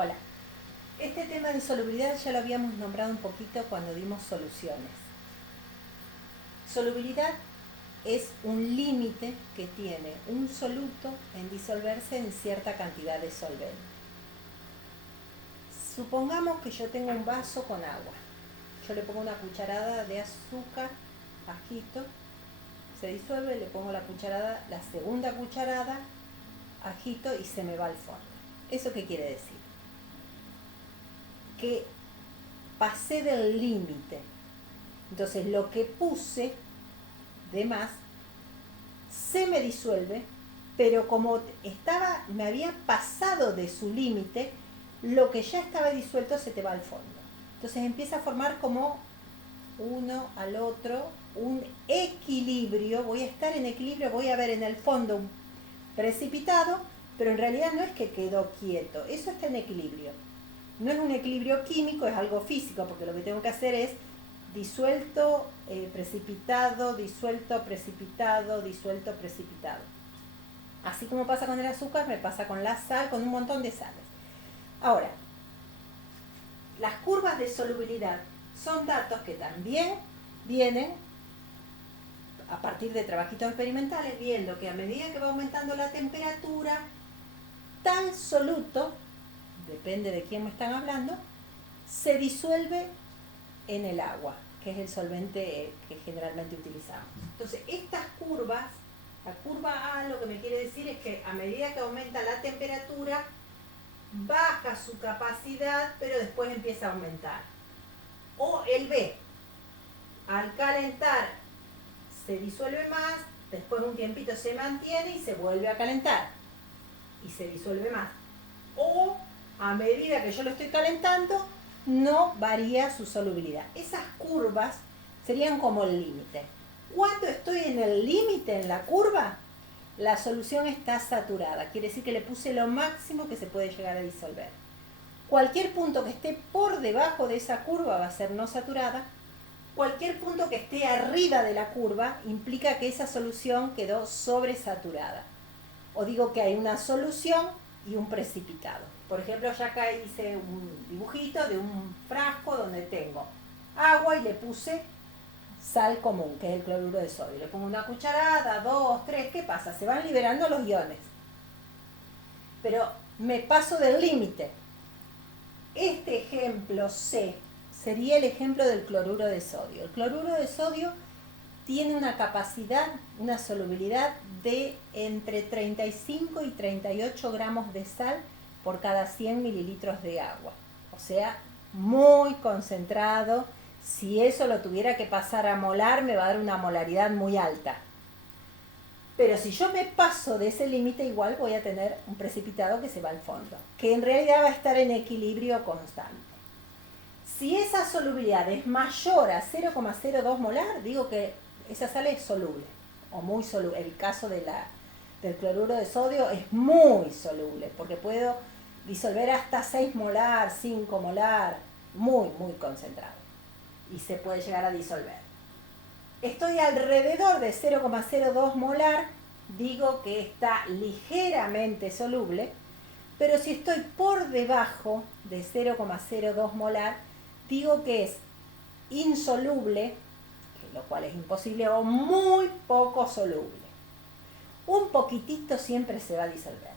Hola, este tema de solubilidad ya lo habíamos nombrado un poquito cuando dimos soluciones. Solubilidad es un límite que tiene un soluto en disolverse en cierta cantidad de solvente. Supongamos que yo tengo un vaso con agua. Yo le pongo una cucharada de azúcar, ajito, se disuelve, le pongo la segunda cucharada, ajito y se me va al fondo. ¿Eso qué quiere decir? Que pasé del límite. Entonces lo que puse de más se me disuelve, pero como me había pasado de su límite, lo que ya estaba disuelto se te va al fondo. Entonces empieza a formar como uno al otro un equilibrio. Voy a estar en equilibrio, voy a ver en el fondo un precipitado, pero en realidad no es que quedó quieto, eso está en equilibrio. No es un equilibrio químico, es algo físico, porque lo que tengo que hacer es disuelto, precipitado, disuelto, precipitado, disuelto, precipitado. Así como pasa con el azúcar, me pasa con la sal, con un montón de sales. Ahora, las curvas de solubilidad son datos que también vienen a partir de trabajitos experimentales, viendo que a medida que va aumentando la temperatura, tal soluto, depende de quién me están hablando, se disuelve en el agua, que es el solvente que generalmente utilizamos. Entonces, estas curvas, la curva A lo que me quiere decir es que a medida que aumenta la temperatura, baja su capacidad, pero después empieza a aumentar. O el B, al calentar se disuelve más, después de un tiempito se mantiene y se vuelve a calentar y se disuelve más. O a medida que yo lo estoy calentando, no varía su solubilidad. Esas curvas serían como el límite. Cuando estoy en el límite en la curva, la solución está saturada. Quiere decir que le puse lo máximo que se puede llegar a disolver. Cualquier punto que esté por debajo de esa curva va a ser no saturada. Cualquier punto que esté arriba de la curva implica que esa solución quedó sobresaturada. O digo que hay una solución y un precipitado. Por ejemplo, ya acá hice un dibujito de un frasco donde tengo agua y le puse sal común, que es el cloruro de sodio. Le pongo una cucharada, 2, 3, ¿qué pasa? Se van liberando los iones. Pero me paso del límite. Este ejemplo C sería el ejemplo del cloruro de sodio. El cloruro de sodio tiene una capacidad, una solubilidad de entre 35 y 38 gramos de sal por cada 100 mililitros de agua. O sea, muy concentrado. Si eso lo tuviera que pasar a molar, me va a dar una molaridad muy alta. Pero si yo me paso de ese límite, igual voy a tener un precipitado que se va al fondo, que en realidad va a estar en equilibrio constante. Si esa solubilidad es mayor a 0,02 molar, digo que esa sal es soluble, o muy soluble. El caso del cloruro de sodio es muy soluble, porque puedo disolver hasta 6 molar, 5 molar, muy, muy concentrado. Y se puede llegar a disolver. Estoy alrededor de 0,02 molar, digo que está ligeramente soluble, pero si estoy por debajo de 0,02 molar, digo que es insoluble, lo cual es imposible, o muy poco soluble. Un poquitito siempre se va a disolver,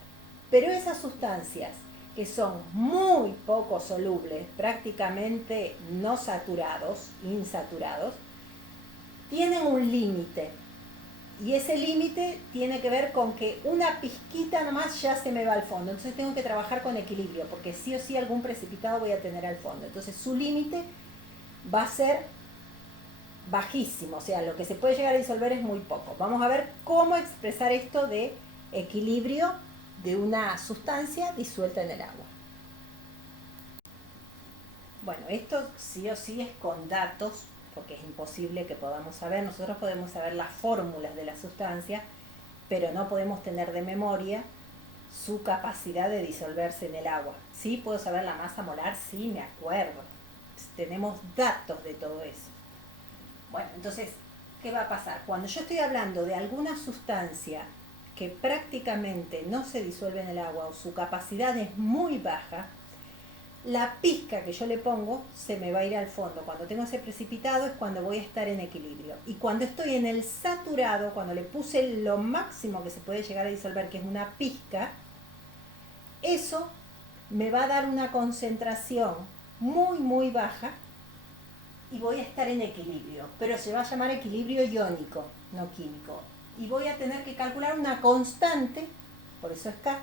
pero esas sustancias que son muy poco solubles, prácticamente no saturados, insaturados, tienen un límite. Y ese límite tiene que ver con que una pizquita nomás ya se me va al fondo. Entonces tengo que trabajar con equilibrio, porque sí o sí algún precipitado voy a tener al fondo. Entonces su límite va a ser bajísimo, o sea, lo que se puede llegar a disolver es muy poco. Vamos a ver cómo expresar esto de equilibrio de una sustancia disuelta en el agua. Bueno, esto sí o sí es con datos, porque es imposible que podamos saber. Nosotros podemos saber las fórmulas de la sustancia, pero no podemos tener de memoria su capacidad de disolverse en el agua. Sí puedo saber la masa molar, sí me acuerdo. Tenemos datos de todo eso. Bueno, entonces, ¿qué va a pasar? Cuando yo estoy hablando de alguna sustancia que prácticamente no se disuelve en el agua o su capacidad es muy baja, la pizca que yo le pongo se me va a ir al fondo. Cuando tengo ese precipitado es cuando voy a estar en equilibrio. Y cuando estoy en el saturado, cuando le puse lo máximo que se puede llegar a disolver, que es una pizca, eso me va a dar una concentración muy, muy baja y voy a estar en equilibrio. Pero se va a llamar equilibrio iónico, no químico. Y voy a tener que calcular una constante, por eso es K,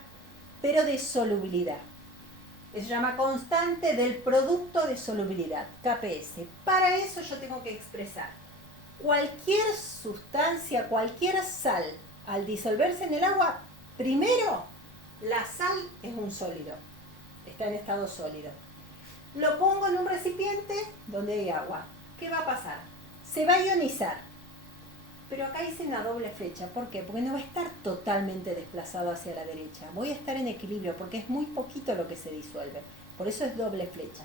pero de solubilidad. Se llama constante del producto de solubilidad, KPS. Para eso yo tengo que expresar cualquier sustancia, cualquier sal, al disolverse en el agua, primero la sal es un sólido, está en estado sólido. Lo pongo en un recipiente donde hay agua. ¿Qué va a pasar? Se va a ionizar. Pero acá hice una doble flecha. ¿Por qué? Porque no va a estar totalmente desplazado hacia la derecha. Voy a estar en equilibrio porque es muy poquito lo que se disuelve. Por eso es doble flecha.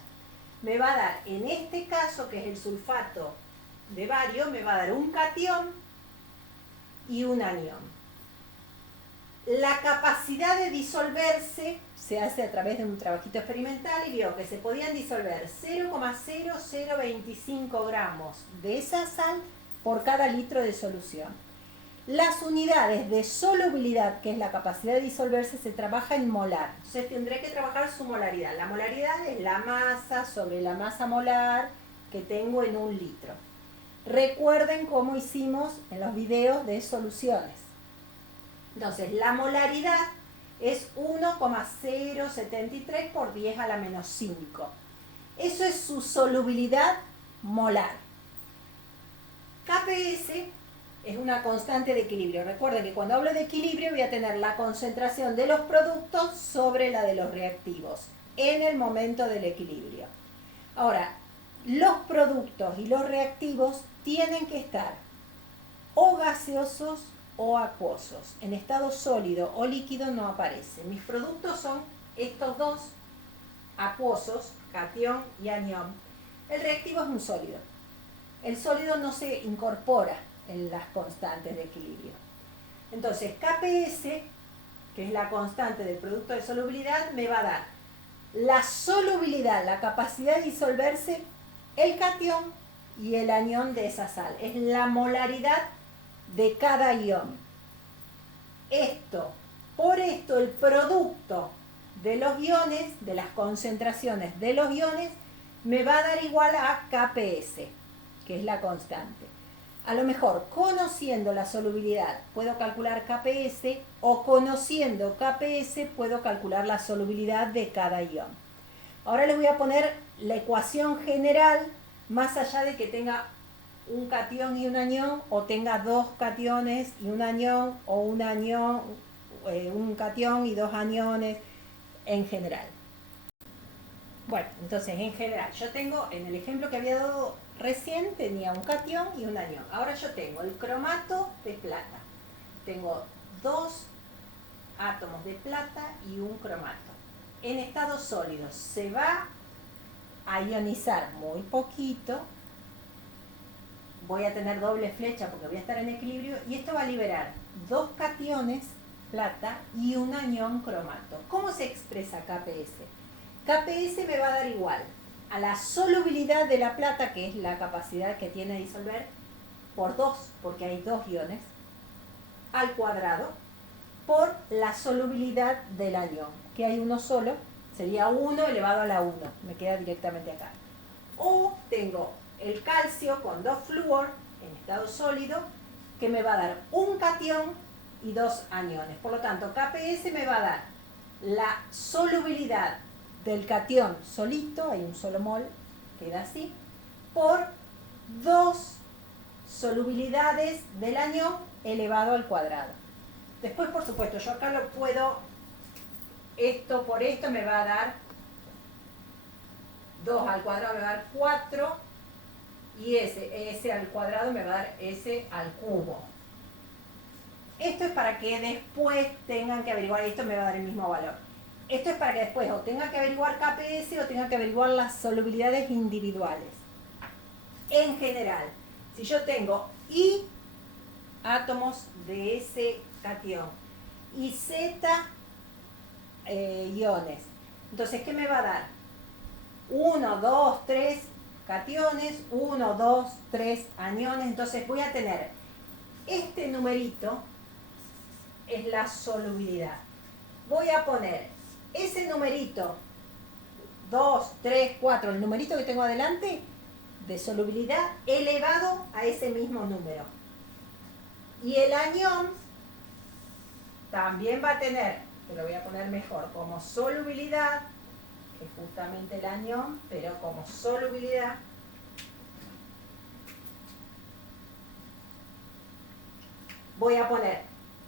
Me va a dar, en este caso, que es el sulfato de bario, me va a dar un catión y un anión. La capacidad de disolverse se hace a través de un trabajito experimental y vio que se podían disolver 0,0025 gramos de esa sal por cada litro de solución. Las unidades de solubilidad, que es la capacidad de disolverse, se trabaja en molar. Entonces tendré que trabajar su molaridad. La molaridad es la masa sobre la masa molar que tengo en un litro. Recuerden cómo hicimos en los videos de soluciones. Entonces, la molaridad es 1,073 por 10 a la menos 5. Eso es su solubilidad molar. KPS es una constante de equilibrio. Recuerden que cuando hablo de equilibrio voy a tener la concentración de los productos sobre la de los reactivos en el momento del equilibrio. Ahora, los productos y los reactivos tienen que estar o gaseosos o acuosos. En estado sólido o líquido no aparece. Mis productos son estos dos acuosos, catión y anión. El reactivo es un sólido. El sólido no se incorpora en las constantes de equilibrio. Entonces, KPS, que es la constante del producto de solubilidad, me va a dar la solubilidad, la capacidad de disolverse, el catión y el anión de esa sal. Es la molaridad de cada ion. Por esto, el producto de los iones, de las concentraciones de los iones, me va a dar igual a KPS, que es la constante. A lo mejor, conociendo la solubilidad, puedo calcular KPS, o conociendo KPS, puedo calcular la solubilidad de cada ion. Ahora les voy a poner la ecuación general, más allá de que tenga un catión y un anión, o tenga dos cationes y un anión, o un anión, un catión y dos aniones, en general. Bueno, entonces en general, yo tengo, en el ejemplo que había dado recién, tenía un catión y un anión. Ahora yo tengo el cromato de plata. Tengo dos átomos de plata y un cromato. En estado sólido se va a ionizar muy poquito. Voy a tener doble flecha porque voy a estar en equilibrio y esto va a liberar dos cationes plata y un anión cromato. ¿Cómo se expresa KPS? KPS me va a dar igual a la solubilidad de la plata, que es la capacidad que tiene de disolver, por 2, porque hay dos iones, al cuadrado, por la solubilidad del anión, que hay uno solo, sería 1 elevado a la 1, me queda directamente acá. O tengo el calcio con 2 flúor en estado sólido, que me va a dar un catión y dos aniones. Por lo tanto, KPS me va a dar la solubilidad del catión solito, hay un solo mol, queda así, por 2 solubilidades del anión elevado al cuadrado. Después, por supuesto, yo acá lo puedo, esto por esto me va a dar 2 al cuadrado, me va a dar 4, y S al cuadrado me va a dar S al cubo. Esto es para que después tengan que averiguar, y esto me va a dar el mismo valor. Esto es para que después o tengan que averiguar KPS o tengan que averiguar las solubilidades individuales. En general, si yo tengo I átomos de ese catión y Z iones, entonces, ¿qué me va a dar? 1, 2, 3 cationes, 1, 2, 3 aniones. Entonces voy a tener este numerito, es la solubilidad. Voy a poner ese numerito 2, 3, 4, el numerito que tengo adelante de solubilidad elevado a ese mismo número. Y el anión también va a tener, que lo voy a poner mejor, como solubilidad, que es justamente el anión, pero como solubilidad, voy a poner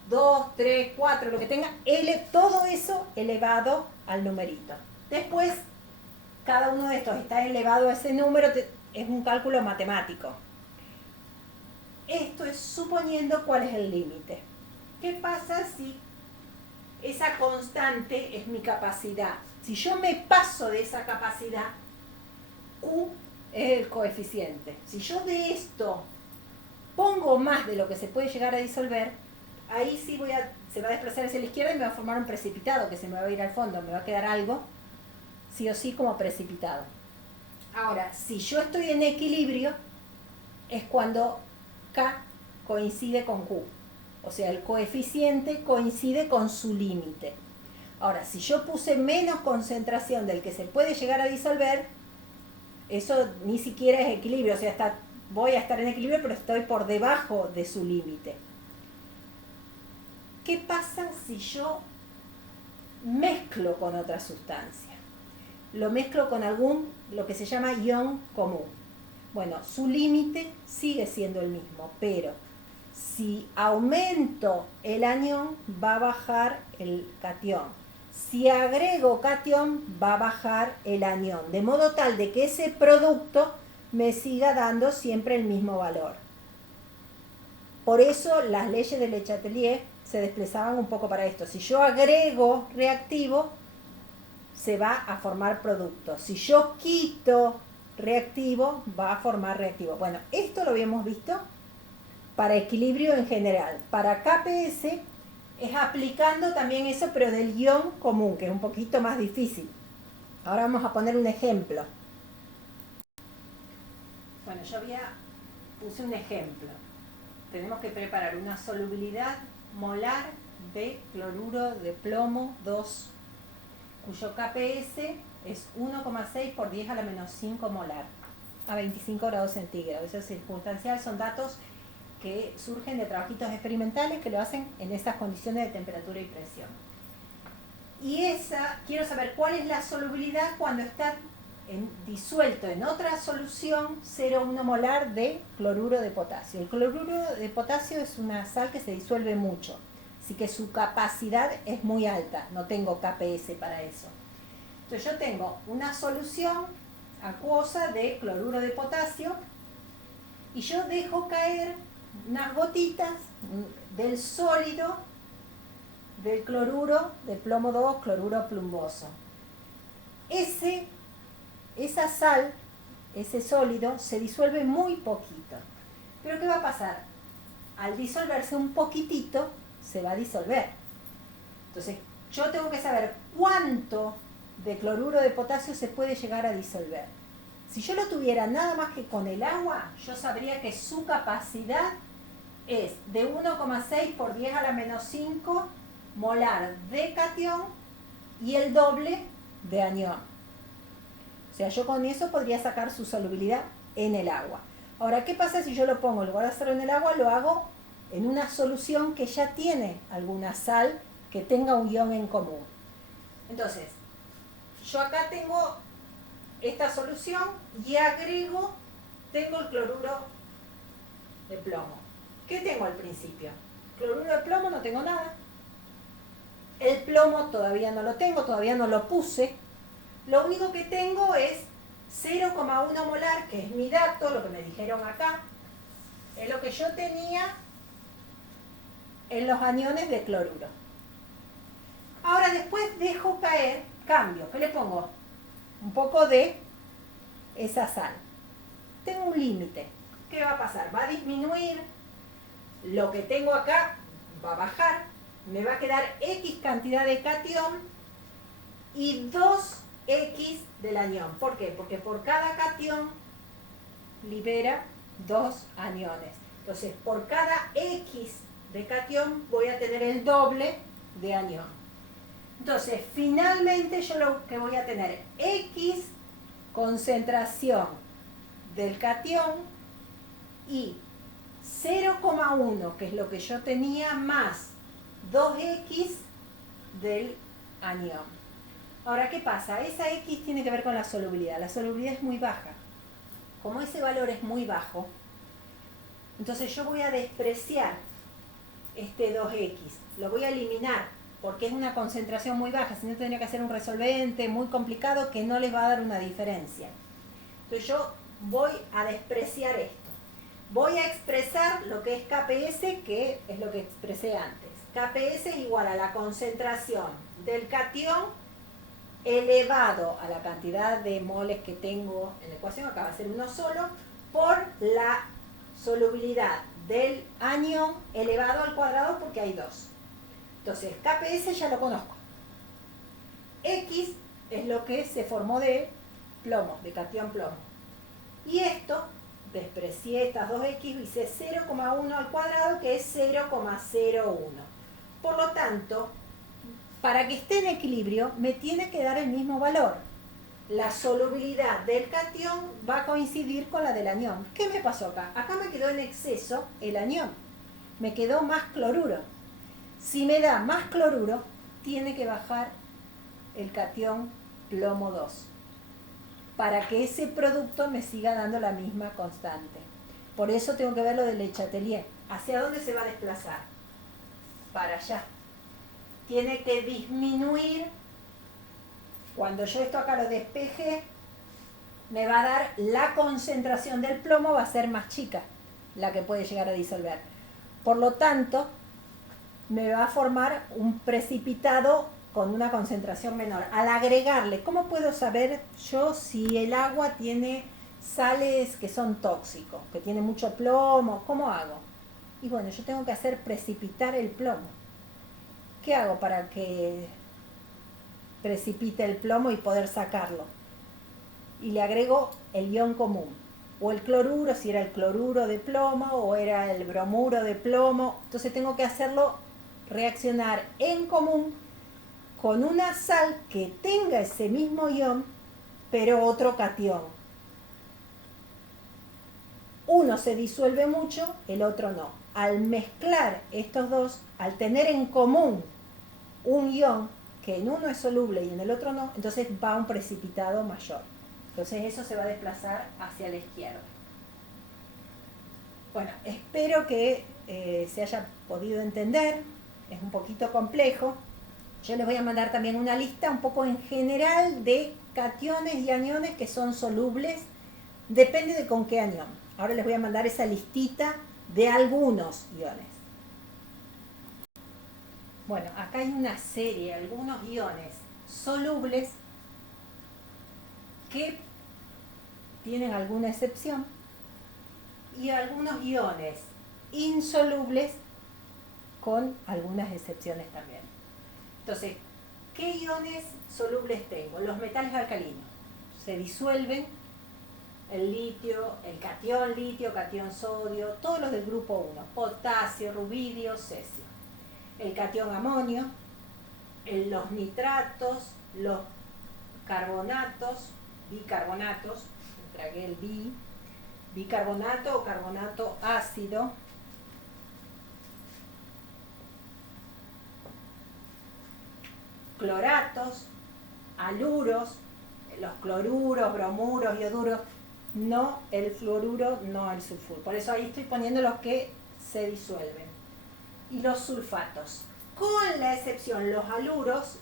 2, 3, 4, lo que tenga, todo eso elevado al numerito. Después, cada uno de estos está elevado a ese número, es un cálculo matemático. Esto es suponiendo cuál es el límite. ¿Qué pasa si esa constante es mi capacidad? Si yo me paso de esa capacidad, Q es el coeficiente. Si yo de esto pongo más de lo que se puede llegar a disolver, ahí sí se va a desplazar hacia la izquierda y me va a formar un precipitado que se me va a ir al fondo, me va a quedar algo, sí o sí, como precipitado. Ahora, si yo estoy en equilibrio, es cuando K coincide con Q. O sea, el coeficiente coincide con su límite. Ahora, si yo puse menos concentración del que se puede llegar a disolver, eso ni siquiera es equilibrio. O sea, voy a estar en equilibrio, pero estoy por debajo de su límite. ¿Qué pasa si yo mezclo con otra sustancia? Lo mezclo con lo que se llama ion común. Bueno, su límite sigue siendo el mismo, pero si aumento el anión, va a bajar el catión. Si agrego catión, va a bajar el anión, de modo tal de que ese producto me siga dando siempre el mismo valor. Por eso las leyes de Le Chatelier se desplazaban un poco para esto. Si yo agrego reactivo, se va a formar producto. Si yo quito reactivo, va a formar reactivo. Bueno, esto lo habíamos visto para equilibrio en general. Para KPS es aplicando también eso, pero del ion común, que es un poquito más difícil. Ahora vamos a poner un ejemplo. Bueno, puse un ejemplo. Tenemos que preparar una solubilidad molar de cloruro de plomo 2, cuyo KPS es 1,6 por 10 a la menos 5 molar a 25 grados centígrados. Eso es circunstancial, son datos que surgen de trabajitos experimentales que lo hacen en esas condiciones de temperatura y presión. Y quiero saber cuál es la solubilidad cuando está disuelto en otra solución 0,1 molar de cloruro de potasio. El cloruro de potasio es una sal que se disuelve mucho, así que su capacidad es muy alta, no tengo KPS para eso. Entonces yo tengo una solución acuosa de cloruro de potasio y yo dejo caer unas gotitas del sólido del cloruro de plomo 2, cloruro plumoso. Esa sal, ese sólido, se disuelve muy poquito. Pero ¿qué va a pasar? Al disolverse un poquitito, se va a disolver. Entonces, yo tengo que saber cuánto de cloruro de potasio se puede llegar a disolver. Si yo lo tuviera nada más que con el agua, yo sabría que su capacidad es de 1,6 por 10 a la menos 5 molar de catión y el doble de anión. O sea, yo con eso podría sacar su solubilidad en el agua. Ahora, ¿qué pasa si yo lo pongo, en lugar de hacerlo en el agua, lo hago en una solución que ya tiene alguna sal que tenga un ion en común? Entonces, yo acá tengo esta solución y tengo el cloruro de plomo. ¿Qué tengo al principio? Cloruro de plomo no tengo nada. El plomo todavía no lo tengo, todavía no lo puse. Lo único que tengo es 0,1 molar, que es mi dato, lo que me dijeron acá. Es lo que yo tenía en los aniones de cloruro. Ahora después dejo caer, cambio, ¿qué le pongo? Un poco de esa sal. Tengo un límite. ¿Qué va a pasar? Va a disminuir. Lo que tengo acá va a bajar. Me va a quedar X cantidad de catión y 2 X del anión. ¿Por qué? Porque por cada cation libera 2 aniones. Entonces, por cada X de cation voy a tener el doble de anión. Entonces, finalmente yo lo que voy a tener X concentración del cation y 0,1, que es lo que yo tenía, más 2X del anión. Ahora, ¿qué pasa? Esa X tiene que ver con la solubilidad. La solubilidad es muy baja. Como ese valor es muy bajo, entonces yo voy a despreciar este 2X. Lo voy a eliminar porque es una concentración muy baja. Si no, tendría que hacer un resolvente muy complicado que no les va a dar una diferencia. Entonces yo voy a despreciar esto. Voy a expresar lo que es KPS, que es lo que expresé antes. KPS es igual a la concentración del cation elevado a la cantidad de moles que tengo en la ecuación, acá va a ser uno solo, por la solubilidad del anión elevado al cuadrado porque hay 2. Entonces, KPS ya lo conozco. X es lo que se formó de plomo, de cation plomo. Y esto, desprecié estas 2X, hice 0,1 al cuadrado, que es 0,01. Por lo tanto, para que esté en equilibrio, me tiene que dar el mismo valor. La solubilidad del cation va a coincidir con la del anión. ¿Qué me pasó acá? Acá me quedó en exceso el anión. Me quedó más cloruro. Si me da más cloruro, tiene que bajar el cation plomo 2 para que ese producto me siga dando la misma constante. Por eso tengo que ver lo del Le Chatelier. ¿Hacia dónde se va a desplazar? Para allá. Tiene que disminuir. Cuando yo esto acá lo despeje, me va a dar la concentración del plomo, va a ser más chica, la que puede llegar a disolver. Por lo tanto, me va a formar un precipitado con una concentración menor. Al agregarle, ¿cómo puedo saber yo si el agua tiene sales que son tóxicos, que tiene mucho plomo? ¿Cómo hago? Y bueno, yo tengo que hacer precipitar el plomo. ¿Qué hago para que precipite el plomo y poder sacarlo? Y le agrego el ion común, o el cloruro, si era el cloruro de plomo, o era el bromuro de plomo. Entonces tengo que hacerlo reaccionar en común con una sal que tenga ese mismo ion, pero otro cation. Uno se disuelve mucho, el otro no. Al mezclar estos dos, al tener en común un ion que en uno es soluble y en el otro no, entonces va a un precipitado mayor. Entonces eso se va a desplazar hacia la izquierda. Bueno, espero que se haya podido entender. Es un poquito complejo. Yo les voy a mandar también una lista un poco en general de cationes y aniones que son solubles. Depende de con qué anión. Ahora les voy a mandar esa listita de algunos iones. Bueno, acá hay una serie, algunos iones solubles que tienen alguna excepción y algunos iones insolubles con algunas excepciones también. Entonces, ¿qué iones solubles tengo? Los metales alcalinos. Se disuelven el litio, el catión sodio, todos los del grupo 1, potasio, rubidio, cesio. El catión amonio, los nitratos, los carbonatos, bicarbonatos, tragué el bicarbonato o carbonato ácido, cloratos, aluros, los cloruros, bromuros, ioduros, no el fluoruro, no el sulfuro. Por eso ahí estoy poniendo los que se disuelven. Y los sulfatos, con la excepción, los aluros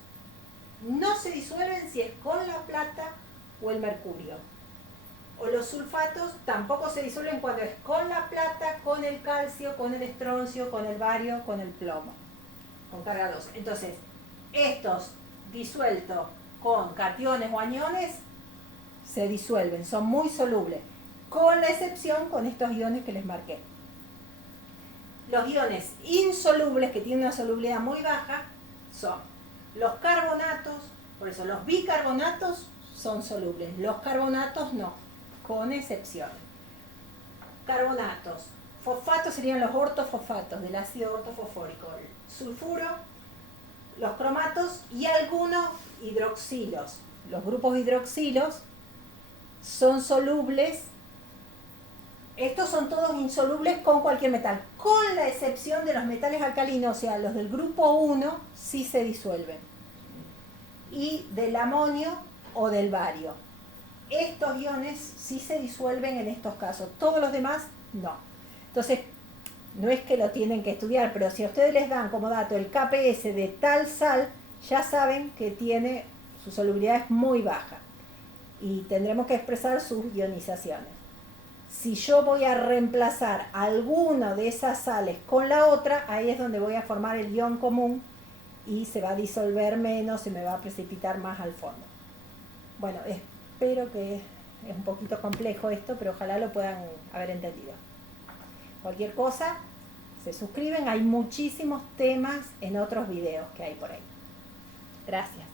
no se disuelven si es con la plata o el mercurio. O los sulfatos tampoco se disuelven cuando es con la plata, con el calcio, con el estroncio, con el bario, con el plomo, con carga 2. Entonces, estos disueltos con cationes o aniones se disuelven, son muy solubles, con la excepción con estos iones que les marqué. Los iones insolubles, que tienen una solubilidad muy baja, son los carbonatos, por eso, los bicarbonatos son solubles, los carbonatos no, con excepciones. Carbonatos. Fosfatos serían los ortofosfatos del ácido ortofosfórico, el sulfuro, los cromatos y algunos hidroxilos. Los grupos hidroxilos son solubles. Estos son todos insolubles con cualquier metal, con la excepción de los metales alcalinos, o sea, los del grupo 1 sí se disuelven. Y del amonio o del bario. Estos iones sí se disuelven en estos casos, todos los demás no. Entonces, no es que lo tienen que estudiar, pero si a ustedes les dan como dato el KPS de tal sal, ya saben que tiene, su solubilidad es muy baja y tendremos que expresar sus ionizaciones. Si yo voy a reemplazar alguna de esas sales con la otra, ahí es donde voy a formar el ion común y se va a disolver menos, se me va a precipitar más al fondo. Bueno, espero que es un poquito complejo esto, pero ojalá lo puedan haber entendido. Cualquier cosa, se suscriben, hay muchísimos temas en otros videos que hay por ahí. Gracias.